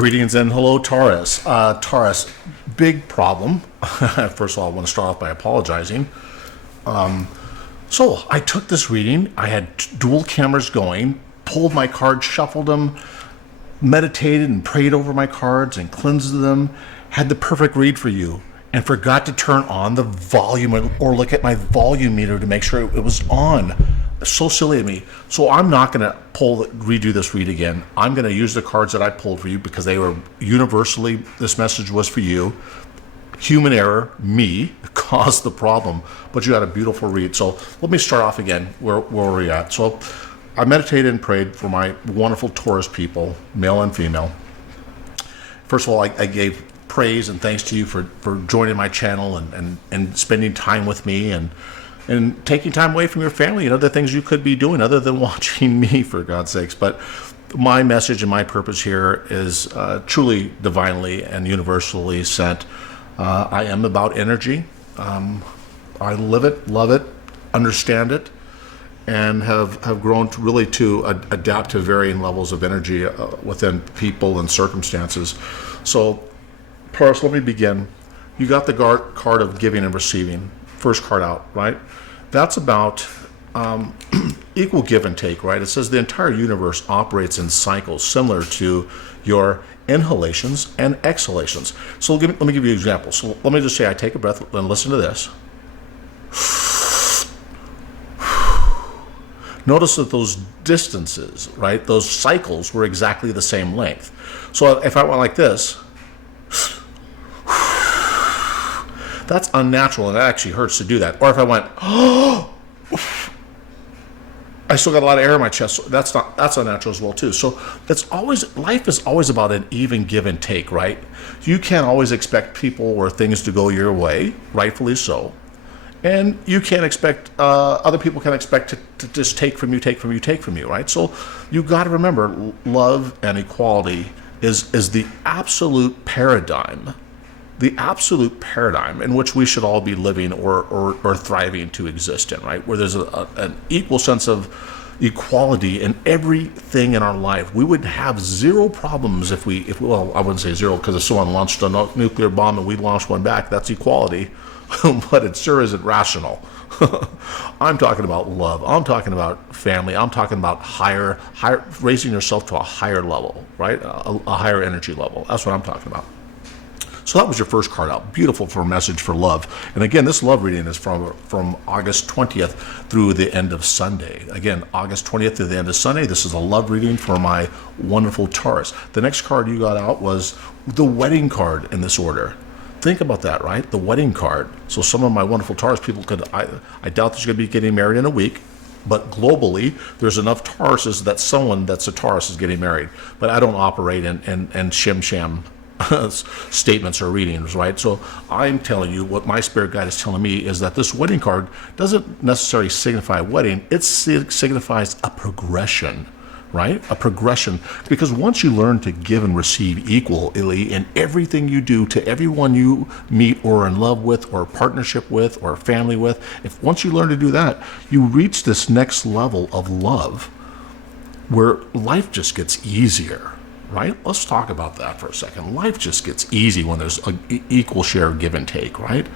Greetings and hello, Taurus. Taurus, big problem. First of all, I want to start off by apologizing. So I took this reading. I had dual cameras going, pulled my cards, shuffled them, meditated and prayed over my cards and cleansed them, had the perfect read for you, and forgot to turn on the volume or look at my volume meter to make sure it was on. So silly of me. So I'm not going to redo this read again. I'm going to use the cards that I pulled for you because they were universally, this message was for you. Human error, me, caused the problem, but you had a beautiful read. So let me start off again where we're at. So I meditated and prayed for my wonderful Taurus people, male and female. First of all, I gave praise and thanks to you for joining my channel and spending time with me and taking time away from your family and other things you could be doing other than watching me, for God's sakes. But my message and my purpose here is truly divinely and universally sent. I am about energy. I live it, love it, understand it, and have grown to adapt to varying levels of energy within people and circumstances. So, Taurus, let me begin. You got the card of giving and receiving. First card out, right? That's about equal give and take, right? It says the entire universe operates in cycles similar to your inhalations and exhalations. So let me give you an example. So let me just say I take a breath and listen to this. Notice that those distances, right? Those cycles were exactly the same length. So if I went like this, that's unnatural, and it actually hurts to do that. Or if I went, oh, I still got a lot of air in my chest. So that's unnatural as well too. So life is always about an even give and take, right? You can't always expect people or things to go your way, rightfully so, and you can't expect other people can expect to just take from you, right? So you got to remember, love and equality is the absolute paradigm. The absolute paradigm in which we should all be living or thriving to exist in, right? Where there's an equal sense of equality in everything in our life. We would have zero problems if well, I wouldn't say zero because if someone launched a nuclear bomb and we launched one back, that's equality, but it sure isn't rational. I'm talking about love. I'm talking about family. I'm talking about higher raising yourself to a higher level, right? A higher energy level. That's what I'm talking about. So that was your first card out. Beautiful for a message for love. And again, this love reading is from August 20th through the end of Sunday. Again, August 20th to the end of Sunday. This is a love reading for my wonderful Taurus. The next card you got out was the wedding card in this order. Think about that, right? The wedding card. So some of my wonderful Taurus people I doubt that you're going to be getting married in a week. But globally, there's enough Tauruses that someone that's a Taurus is getting married. But I don't operate in shim-sham statements or readings, right? So I'm telling you what my spirit guide is telling me is that this wedding card doesn't necessarily signify a wedding. It signifies a progression, right? A progression, because once you learn to give and receive equally in everything you do to everyone you meet or in love with or partnership with or family with, once you learn to do that, you reach this next level of love where life just gets easier. Right? Let's talk about that for a second. Life just gets easy when there's an equal share of give and take, right?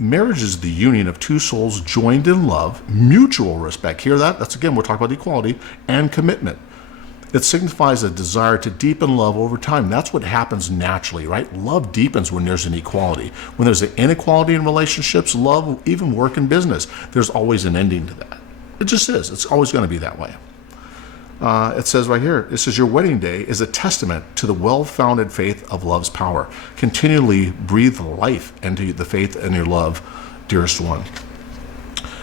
Marriage is the union of two souls joined in love, mutual respect. Hear that? That's again, we're talking about equality and commitment. It signifies a desire to deepen love over time. That's what happens naturally, right? Love deepens when there's an equality. When there's an inequality in relationships, love will even work in business. There's always an ending to that. It just is. It's always going to be that way. It says right here, it says your wedding day is a testament to the well-founded faith of love's power. Continually breathe life into the faith and your love, dearest one.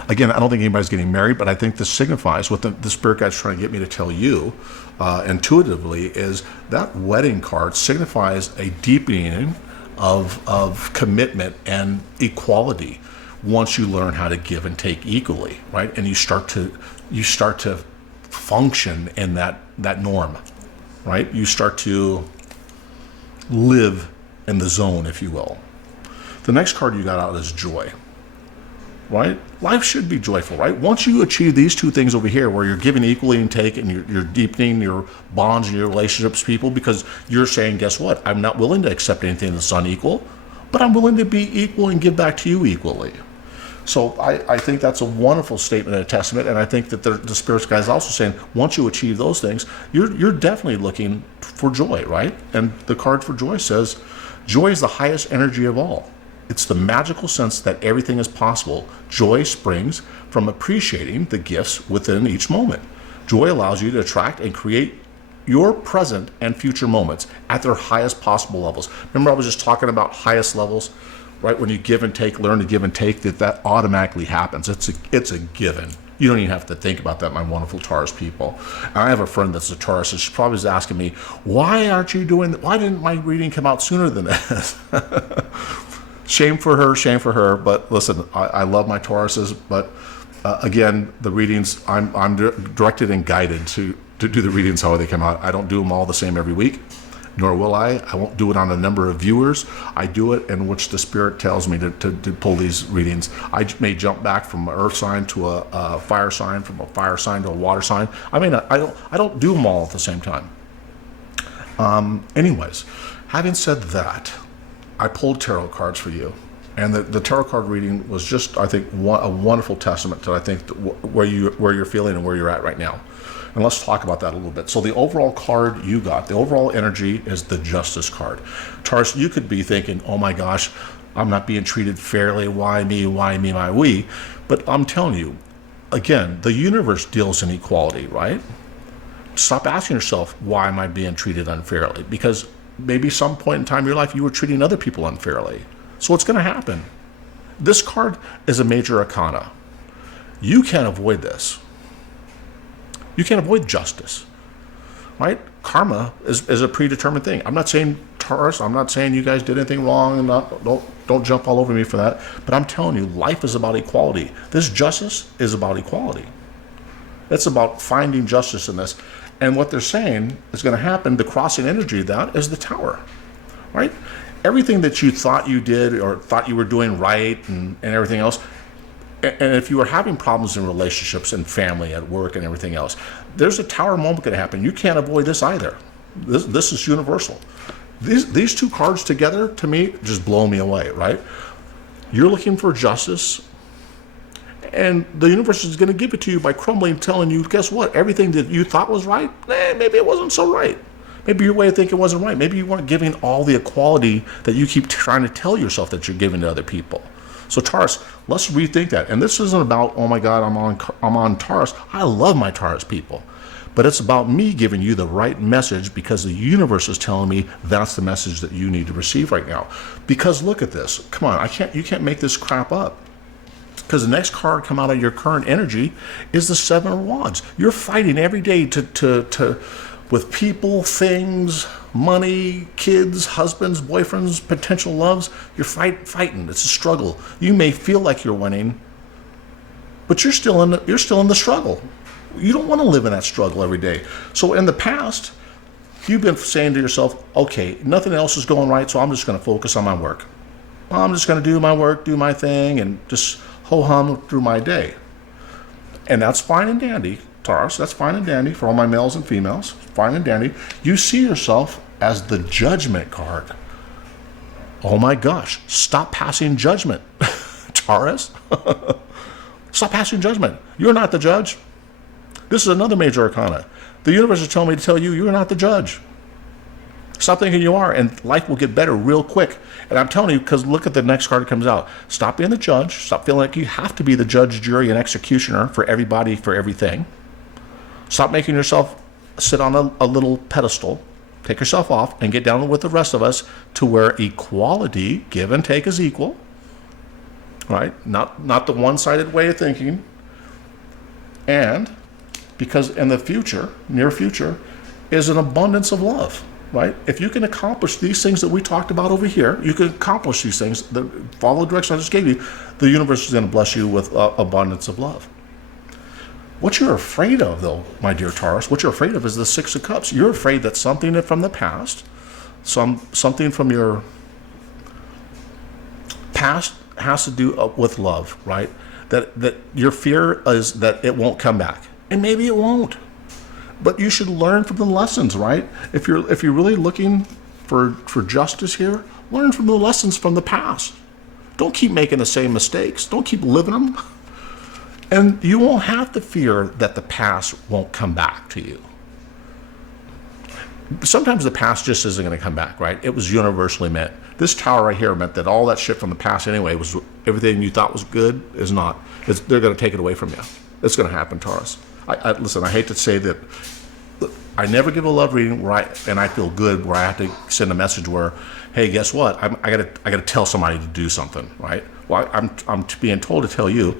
Again, I don't think anybody's getting married, but I think this signifies what the Spirit Guide's trying to get me to tell you intuitively is that wedding card signifies a deepening of commitment and equality once you learn how to give and take equally, right? And you start to function in that norm, right? You start to live in the zone, if you will. The next card you got out is joy, right? Life should be joyful, right? Once you achieve these two things over here, where you're giving equally and take, and you're deepening your bonds and your relationships with people, because you're saying, guess what? I'm not willing to accept anything that's unequal, but I'm willing to be equal and give back to you equally. So I think that's a wonderful statement and a testament, and I think that the Spirit's guy is also saying, once you achieve those things, you're definitely looking for joy, right? And the card for joy says, joy is the highest energy of all. It's the magical sense that everything is possible. Joy springs from appreciating the gifts within each moment. Joy allows you to attract and create your present and future moments at their highest possible levels. Remember, I was just talking about highest levels? Right, when you give and take, learn to give and take, that automatically happens. It's a given. You don't even have to think about that, my wonderful Taurus people. And I have a friend that's a Taurus, and she probably is asking me, why aren't you doing that? Why didn't my reading come out sooner than this? Shame for her. But listen, I love my Tauruses, but again, the readings, I'm directed and guided to do the readings how they come out. I don't do them all the same every week, nor will I. I won't do it on a number of viewers. I do it in which the Spirit tells me to pull these readings. I may jump back from an earth sign to a fire sign, from a fire sign to a water sign. I don't do them all at the same time. Anyways, having said that, I pulled tarot cards for you. And the tarot card reading was just, I think, a wonderful testament to, I think, where you're feeling and where you're at right now. And let's talk about that a little bit. So the overall card you got, the overall energy is the Justice card. Taurus, you could be thinking, oh my gosh, I'm not being treated fairly. Why me, my we? But I'm telling you, again, the universe deals in equality, right? Stop asking yourself, why am I being treated unfairly? Because maybe some point in time in your life you were treating other people unfairly. So what's going to happen? This card is a major arcana. You can't avoid this. You can't avoid justice, right? Karma is a predetermined thing. I'm not saying, Taurus, I'm not saying you guys did anything wrong, and don't jump all over me for that. But I'm telling you, life is about equality. This justice is about equality. It's about finding justice in this. And what they're saying is going to happen, the crossing energy of that is the Tower, right? Everything that you thought you did or thought you were doing right and everything else, and if you are having problems in relationships and family, at work and everything else, there's a Tower moment going to happen. You can't avoid this either. This is universal. These two cards together, to me, just blow me away, right? You're looking for justice, and the universe is going to give it to you by crumbling, telling you, guess what? Everything that you thought was right, maybe it wasn't so right. Maybe your way of thinking wasn't right. Maybe you weren't giving all the equality that you keep trying to tell yourself that you're giving to other people. So Taurus, let's rethink that. And this isn't about, oh my God, I'm on Taurus. I love my Taurus people. But it's about me giving you the right message, because the universe is telling me that's the message that you need to receive right now. Because look at this. Come on, you can't make this crap up. Because the next card come out of your current energy is the Seven of Wands. You're fighting every day with people, things, money, kids, husbands, boyfriends, potential loves. You're fighting. It's a struggle. You may feel like you're winning, but you're still in the struggle. You don't want to live in that struggle every day. So in the past, you've been saying to yourself, okay, nothing else is going right, so I'm just going to focus on my work. I'm just going to do my work, do my thing, and just ho-hum through my day. And that's fine and dandy, Taurus. That's fine and dandy for all my males and females. Fine and dandy. You see yourself as the Judgment card. Oh my gosh, stop passing judgment, Taurus. Stop passing judgment. You're not the judge. This is another major arcana. The universe is telling me to tell you, you're not the judge. Stop thinking you are, and life will get better real quick. And I'm telling you, because look at the next card that comes out. Stop being the judge. Stop feeling like you have to be the judge, jury, and executioner for everybody, for everything. Stop making yourself sit on a little pedestal. Take yourself off and get down with the rest of us to where equality, give and take, is equal. Right? Not the one-sided way of thinking. And because in the future, near future, is an abundance of love. Right? If you can accomplish these things that we talked about over here, you can accomplish these things. Follow the direction I just gave you. The universe is going to bless you with abundance of love. What you're afraid of, though, my dear Taurus, what you're afraid of is the Six of Cups. You're afraid that something from the past, something from your past has to do with love, right? that your fear is that it won't come back. And maybe it won't. But you should learn from the lessons, right? If you're really looking for justice here, learn from the lessons from the past. Don't keep making the same mistakes. Don't keep living them. And you won't have to fear that the past won't come back to you. Sometimes the past just isn't going to come back, right? It was universally meant. This tower right here meant that all that shit from the past anyway was everything you thought was good is not. They're going to take it away from you. It's going to happen, Taurus. Listen, I hate to say that. I never give a love reading and I feel good where I have to send a message where, hey, guess what? I gotta tell somebody to do something, right? Well, I'm being told to tell you,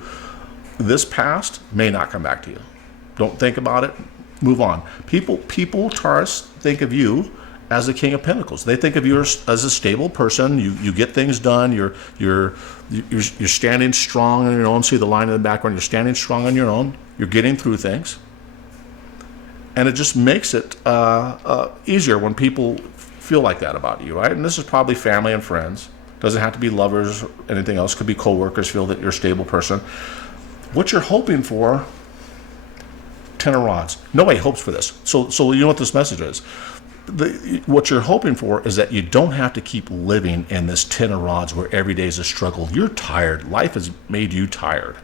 this past may not come back to you. Don't think about it. Move on. People, Taurus, think of you as the King of Pentacles. They think of you as a stable person. You get things done. You're standing strong on your own. See the line in the background. You're standing strong on your own. You're getting through things. And it just makes it easier when people feel like that about you, right? And this is probably family and friends. Doesn't have to be lovers or anything else. Could be co-workers feel that you're a stable person. What you're hoping for, 10 of Rods. Nobody hopes for this. So you know what this message is. What you're hoping for is that you don't have to keep living in this 10 of Rods where every day is a struggle. You're tired. Life has made you tired,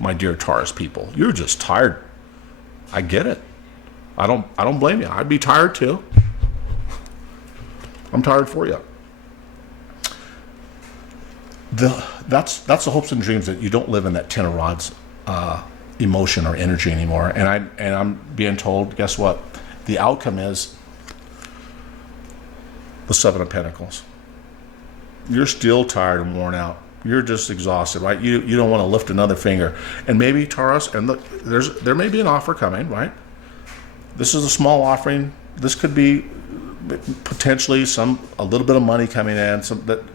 my dear Taurus people. You're just tired. I get it. I don't blame you. I'd be tired too. I'm tired for you. That's the hopes and dreams that you don't live in that 10 of Rods emotion or energy anymore. And I'm being told, guess what? The outcome is the 7 of Pentacles. You're still tired and worn out. You're just exhausted, right? You don't want to lift another finger. And maybe Taurus, and look, there may be an offer coming, right? This is a small offering. This could be potentially a little bit of money coming in,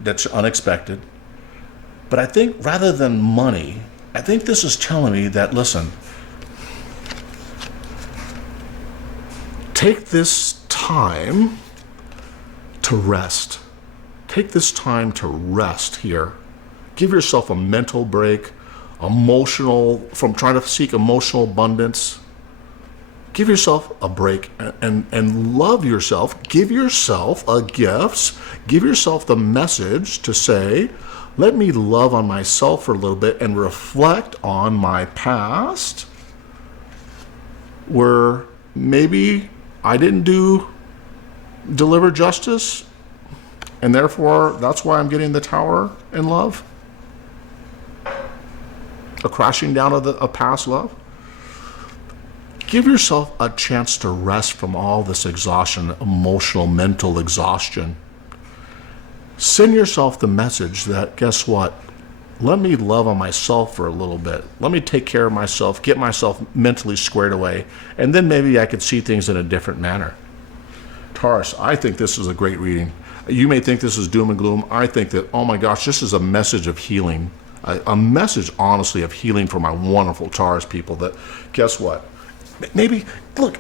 that's unexpected. But I think rather than money, I think this is telling me that, listen, take this time to rest. Take this time to rest here. Give yourself a mental break, from trying to seek emotional abundance. Give yourself a break and love yourself. Give yourself a gift. Give yourself the message to say, let me love on myself for a little bit and reflect on my past where maybe I didn't deliver justice, and therefore that's why I'm getting the Tower in love. A crashing down of a past love. Give yourself a chance to rest from all this exhaustion, emotional, mental exhaustion. Send yourself the message that, guess what? Let me love on myself for a little bit. Let me take care of myself, get myself mentally squared away, and then maybe I could see things in a different manner. Taurus, I think this is a great reading. You may think this is doom and gloom. I think that, oh my gosh, this is a message of healing. A message, honestly, of healing for my wonderful Taurus people that, guess what? Maybe, look,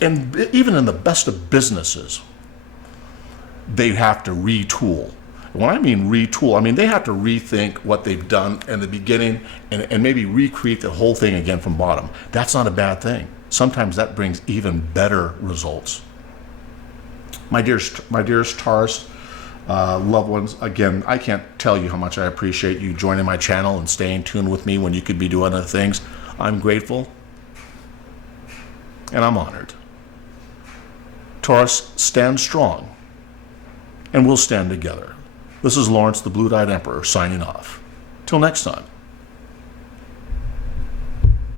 and even in the best of businesses, they have to retool. When I mean retool, I mean they have to rethink what they've done in the beginning and maybe recreate the whole thing again from bottom. That's not a bad thing. Sometimes that brings even better results. My dearest Taurus, loved ones, again, I can't tell you how much I appreciate you joining my channel and staying tuned with me when you could be doing other things. I'm grateful. And I'm honored. Taurus, stand strong, and we'll stand together. This is Lawrence, the Blue-Eyed Emperor, signing off. Till next time.